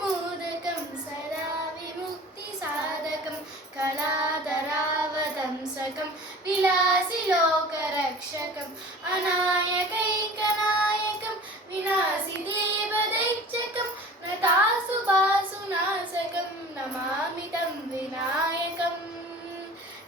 मोदकं सदा विमुक्तिसाधकं कलाधरावतंसकं विलासिलोकरक्षकम् अनायकैकनायकं विनाशिदेवदैत्यकं नतासुभासुनाशकं नमामि तं विनायकम्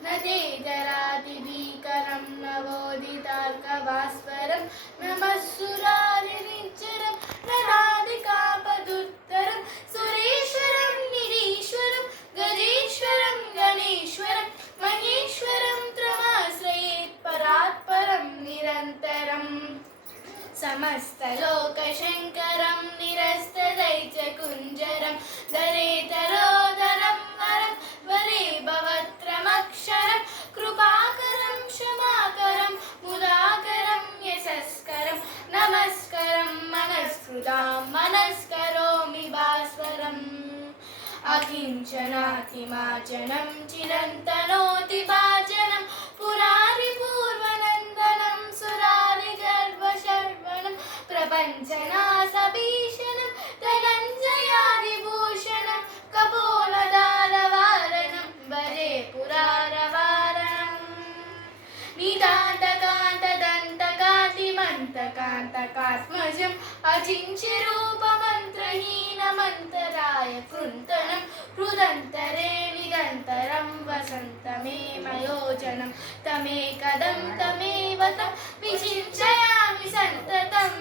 न ते जरातिभीकरं नवोदितार्कभास्वरं नमः सुरारिनिच्चरं ननादिकापदुत्तरं सुरेश्वरं निरीश्वरं गजेश्वरं गणेश्वरं महेश्वरं त्रमाश्रयेत् परात्परं निरन्तरम् समस्तलोकशङ्करं निरस्तदैत्यकुञ्जरं दरेतरोदरं वरं वरे भवत्रमक्षरं कृपाकरं क्षमाकरं मुदाकरं यशस्करं नमस्करं मनस्कृतां मनस्करोमि भास्वरम् अकिञ्चनातिमाचनं चिरन्तनोतिभाचनं पुरारिपूर्वनन्दनं सुरारिगर्भशर्वणं प्रपञ्चनाशभीषणं धनञ्जयादिभूषणं कपोलदारवारणं भजे पुरारवारणम् नितान्तकान्तदन्तकातिमन्तकान्तकात्मजम् अचिन्त्यरूपमन्त्रहीनमन्तराय कृन्तनं हृदन्तरे निरन्तरं वसन्तमेमयोजनं तमेकदं तमेव तं विचिन्तयामि सन्ततम्।